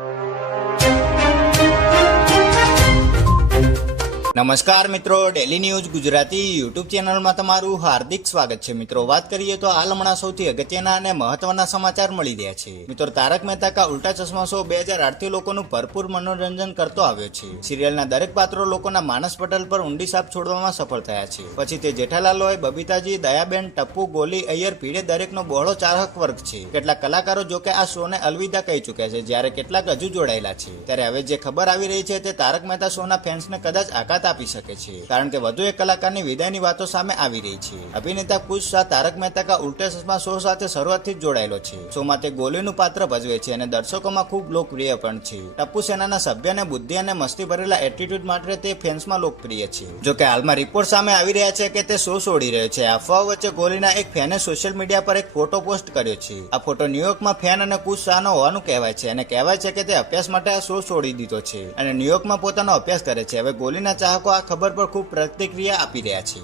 you. નમસ્કાર મિત્રો daily news Gujarati YouTube ચેનલમાં તમારું હાર્દિક સ્વાગત છે. મિત્રો, વાત કરીએ તો હાલ હમણાં સૌથી અગત્યના અને મહત્વના સમાચાર મળી રહ્યા છે. મિત્રો, તારક મહેતા કા ઉલ્ટા ચશ્મા શો બે હજાર આઠથી લોકોનું ભરપૂર મનોરંજન કરતો આવ્યો છે. સિરિયલના દરેક પાત્રો લોકોના માનસ પટલ પર ઊંડી સાપ છોડવામાં સફળ થયા છે. પછી તે જેઠાલાલ હોય બબીતાજી, દયાબેન, ટપ્પુ, ગોલી, અય્યર પીડે દરેકનો બહોળો ચાહક વર્ગ છે. કેટલાક કલાકારો જોકે આ શોને અલવિદા કહી ચૂક્યા છે, જ્યારે કેટલાક હજુ જોડાયેલા છે. ત્યારે હવે જે ખબર આવી રહી છે તે તારક મહેતા શોના ફેન્સને કદાચ આઘાત આપી શકે છે. કારણ કે વધુ એક કલાકારની વિદાયની વાતો સામે આવી રહી છે. અભિનેતા કુશ શાહ તારક મહેતા કા ઉલ્ટા ચશ્મા શો સાથે શરૂઆતથી જોડાયેલો છે. શોમાં તે ગોલીનું પાત્ર ભજવે છે અને દર્શકોમાં ખૂબ લોકપ્રિય પણ છે. ટપ્પુ સેનાના સભ્યને બુદ્ધિ અને મસ્તી ભરેલા એટીટ્યુડ માટે તે ફેન્સમાં લોકપ્રિય છે. જો કે હાલમાં રિપોર્ટ સામે આવી રહ્યા છે કે તે શો છોડી રહ્યો છે. અફવાઓ વચ્ચે ગોલીના એક ફેને સોશિયલ મીડિયા પર એક ફોટો પોસ્ટ કર્યો છે. આ ફોટો ન્યુયોર્કમાં ફેન અને કુશ શાહનો હોવાનું કહેવાય છે અને કહેવાય છે કે તે અભ્યાસ માટે આ શો છોડી દીધો છે. અને ન્યુયોર્કમાં પોતાનો અભ્યાસ કરે છે. હવે ગોલીના ચાહકો આ ખબર પર ખૂબ પ્રતિક્રિયા આપી રહ્યા છે.